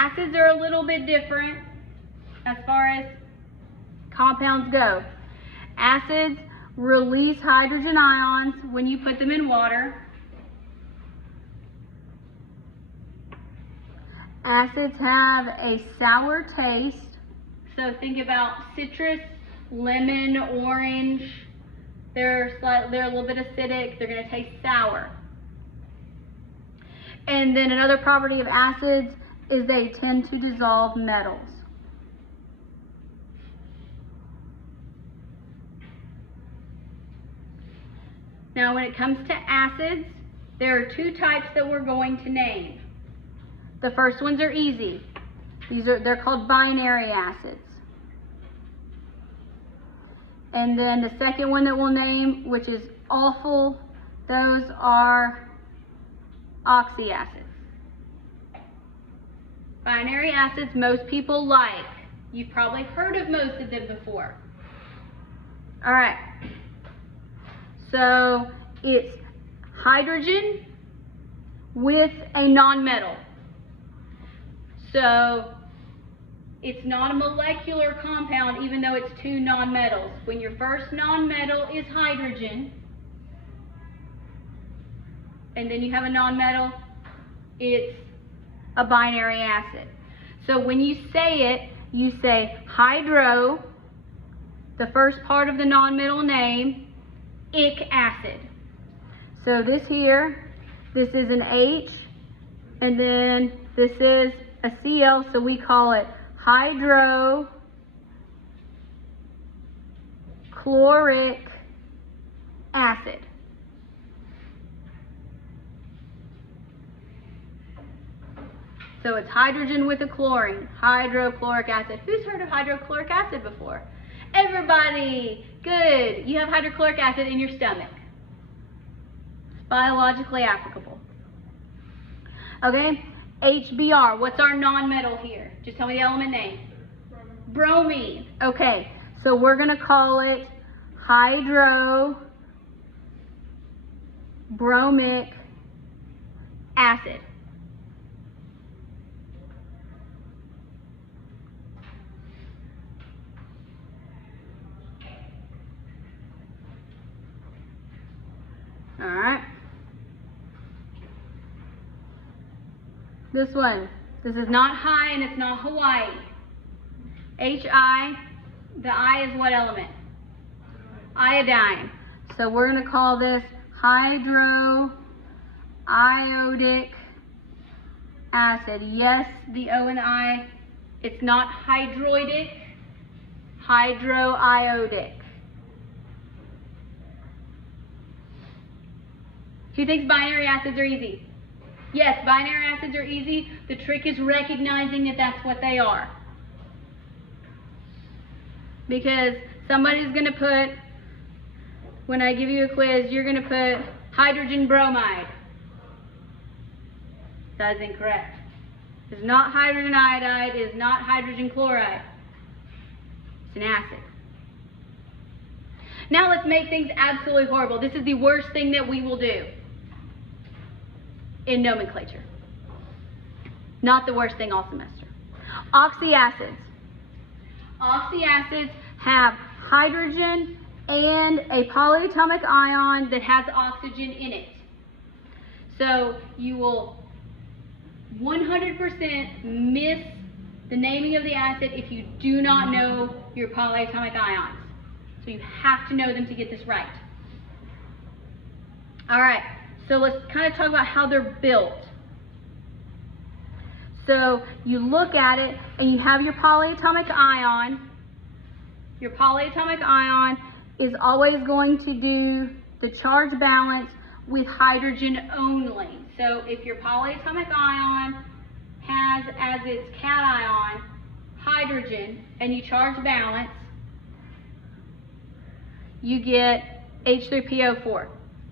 Acids are a little bit different as far as compounds go. Acids release hydrogen ions when you put them in water. Acids have a sour taste. So think about citrus, lemon, orange. They're a little bit acidic. They're going to taste sour. And then another property of acids is they tend to dissolve metals. Now when it comes to acids, there are two types that we're going to name. The first ones are easy. They're called binary acids. And then the second one that we'll name, which is awful, those are oxyacids. Binary acids most people like. You've probably heard of most of them before. All right. So it's hydrogen with a nonmetal. So it's not a molecular compound even though it's two nonmetals. When your first nonmetal is hydrogen, and then you have a nonmetal, it's a binary acid. So when you say it, you say hydro, the first part of the nonmetal name, ic acid. So this here, this is an H, and then this is a Cl, so we call it hydrochloric acid. So it's hydrogen with a chlorine, hydrochloric acid. Who's heard of hydrochloric acid before? Everybody, good. You have hydrochloric acid in your stomach. It's biologically applicable. Okay, HBr, what's our nonmetal here? Just tell me the element name. Bromine. Okay, so we're gonna call it hydrobromic acid. All right. This one, this is not high and it's not Hawaii. HI, the I is what element? Iodine. So we're going to call this hydroiodic acid. Yes, the O and I, it's not hydroidic, hydroiodic. Who thinks binary acids are easy? Yes, binary acids are easy. The trick is recognizing that that's what they are. Because somebody's going to put, when I give you a quiz, you're going to put hydrogen bromide. That is incorrect. It's not hydrogen iodide. It is not hydrogen chloride. It's an acid. Now let's make things absolutely horrible. This is the worst thing that we will do in nomenclature. Not the worst thing all semester. Oxyacids. Oxyacids have hydrogen and a polyatomic ion that has oxygen in it. So you will 100% miss the naming of the acid if you do not know your polyatomic ions. So you have to know them to get this right. All right. So let's kind of talk about how they're built. So you look at it and you have your polyatomic ion. Your polyatomic ion is always going to do the charge balance with hydrogen only. So if your polyatomic ion has as its cation hydrogen and you charge balance, you get H3PO4.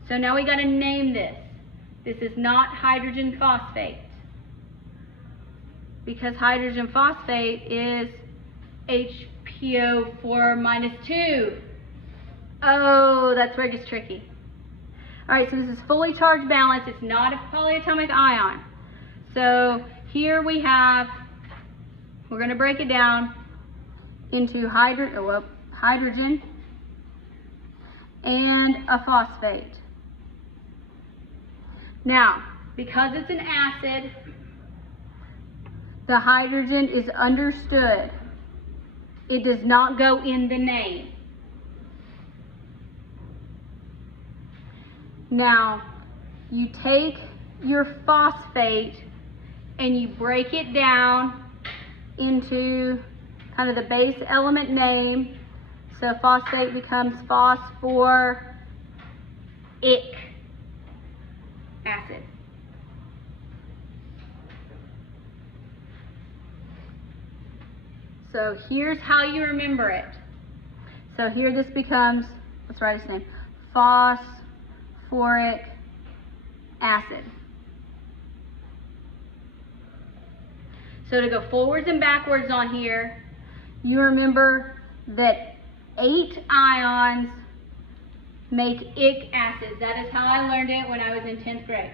So now we got to name this. This is not hydrogen phosphate, because hydrogen phosphate is HPO4 minus 2. Oh, that's where it gets tricky. All right, so this is fully charged balance. It's not a polyatomic ion. So here we have We're going to break it down into hydrogen and a phosphate. Now, because it's an acid, the hydrogen is understood. It does not go in the name. Now, you take your phosphate and you break it down into kind of the base element name. So phosphate becomes phosphoric acid. So here's how you remember it. So here this becomes, let's write its name, phosphoric acid. So to go forwards and backwards on here, you remember that 8 ions make ic acids. That is how I learned it when I was in 10th grade.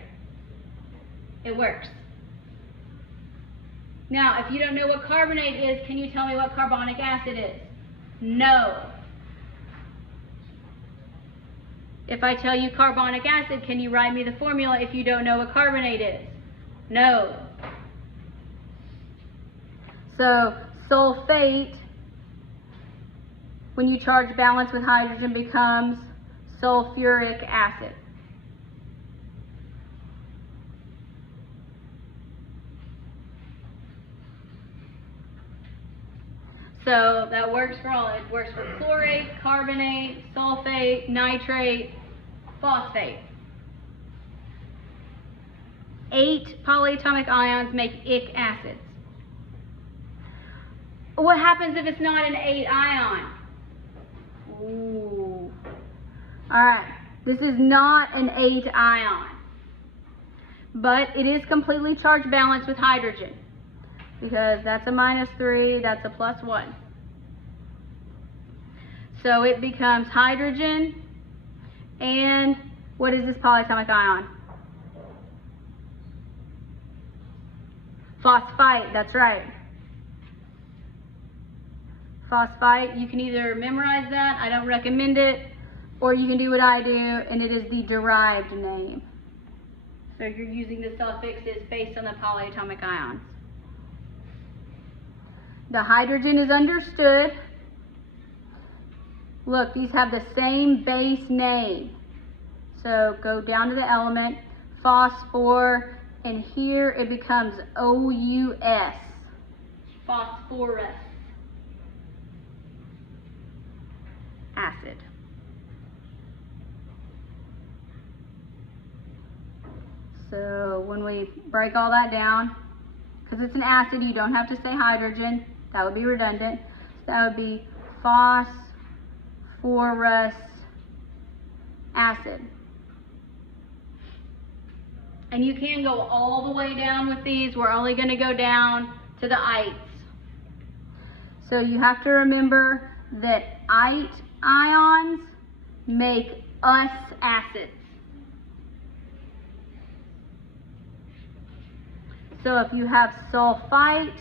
It works. Now, if you don't know what carbonate is, can you tell me what carbonic acid is? No. If I tell you carbonic acid, can you write me the formula if you don't know what carbonate is? No. So, sulfate, when you charge balance with hydrogen, becomes sulfuric acid. So that works for all. It works for chlorate, carbonate, sulfate, nitrate, phosphate. 8 polyatomic ions make ic acids. What happens if it's not an 8 ion? Ooh. Alright, this is not an 8 ion, but it is completely charged balanced with hydrogen, because that's a -3, that's a +1. So it becomes hydrogen, and what is this polyatomic ion? Phosphite, that's right. Phosphite, you can either memorize that, I don't recommend it, or you can do what I do, and it is the derived name. So you're using the suffixes based on the polyatomic ions. The hydrogen is understood. Look, these have the same base name. So go down to the element, phosphor, and here it becomes OUS, phosphorus acid. So when we break all that down, because it's an acid, you don't have to say hydrogen. That would be redundant. So that would be phosphorus acid. And you can go all the way down with these. We're only going to go down to the ites. So you have to remember that ite ions make us acids. So if you have sulfite,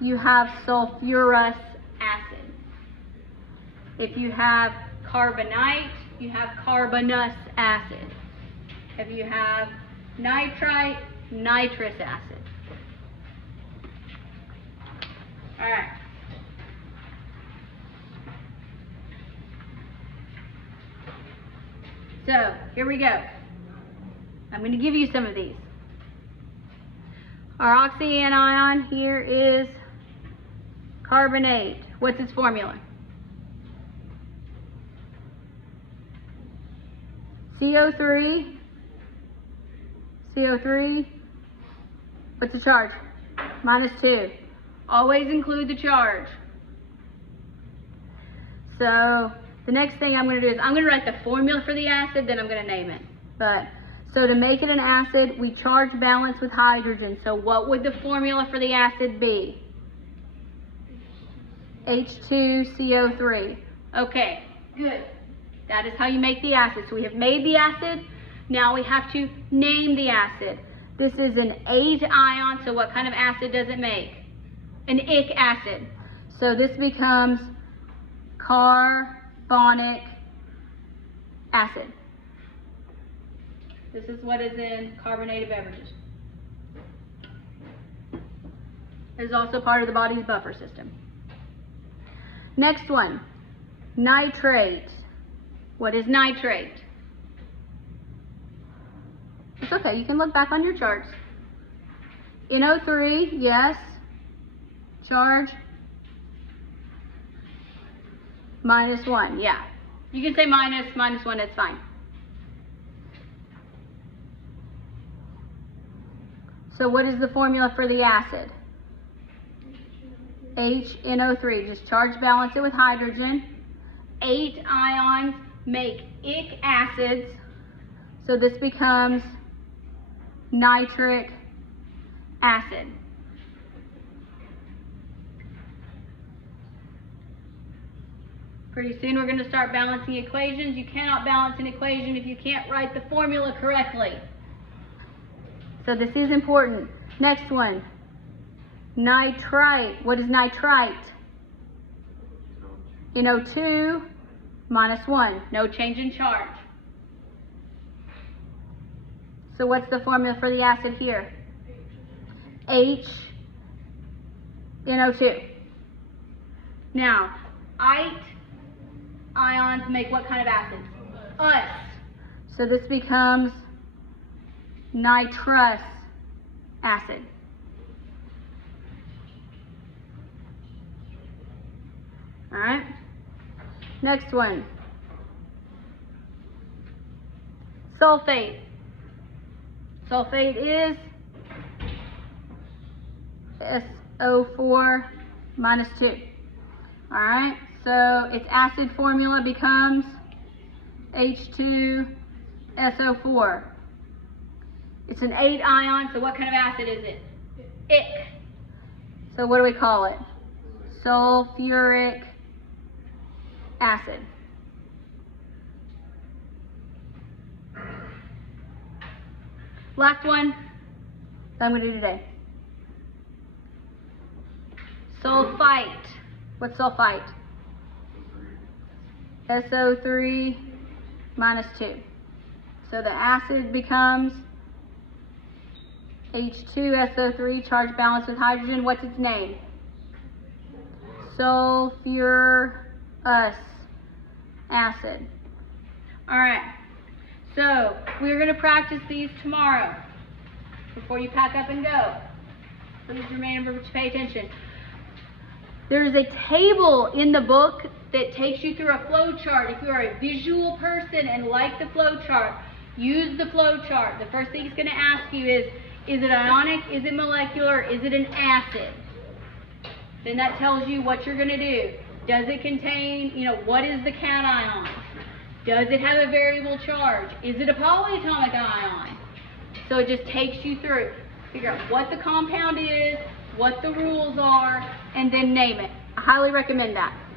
you have sulfurous acid. If you have carbonite, you have carbonous acid. If you have nitrite, nitrous acid. All right. So here we go. I'm going to give you some of these. Our oxyanion here is carbonate. What's its formula? CO3. CO3. What's the charge? -2. Always include the charge. So the next thing I'm going to do is I'm going to write the formula for the acid, then I'm going to name it. So to make it an acid, we charge balance with hydrogen. So what would the formula for the acid be? H2CO3. Okay, good. That is how you make the acid. So we have made the acid. Now we have to name the acid. This is an 8 ion, so what kind of acid does it make? an ic acid. So this becomes carbonic acid. This is what is in carbonated beverages. It is also part of the body's buffer system. Next one, nitrate. What is nitrate? It's okay, you can look back on your charts. NO3, yes. Charge? -1, yeah. You can say -1, that's fine. So what is the formula for the acid? HNO3, just charge balance it with hydrogen. 8 ions make ic acids, so this becomes nitric acid. Pretty soon we're going to start balancing equations. You cannot balance an equation if you can't write the formula correctly. So this is important. Next one, nitrite. What is nitrite? NO2 -1, no change in charge. So what's the formula for the acid here? HNO2. Now, ite ions make what kind of acid? Us. So this becomes nitrous acid. All right. Next one. Sulfate. Sulfate is SO4 -2. All right. So its acid formula becomes H2SO4. It's an 8 ion, so what kind of acid is it? Ic. So what do we call it? Sulfuric acid. Last one that I'm going to do today. Sulfite. What's sulfite? SO3 -2. So the acid becomes H2SO3, charge balance with hydrogen. What's its name? Sulfurous acid. All right. So we're going to practice these tomorrow before you pack up and go. Please remember to pay attention. There's a table in the book that takes you through a flow chart. If you are a visual person and like the flow chart, use the flow chart. The first thing it's going to ask you is it ionic, is it molecular, is it an acid? Then that tells you what you're going to do. Does it contain, what is the cation? Does it have a variable charge? Is it a polyatomic ion? So it just takes you through. Figure out what the compound is, what the rules are, and then name it. I highly recommend that.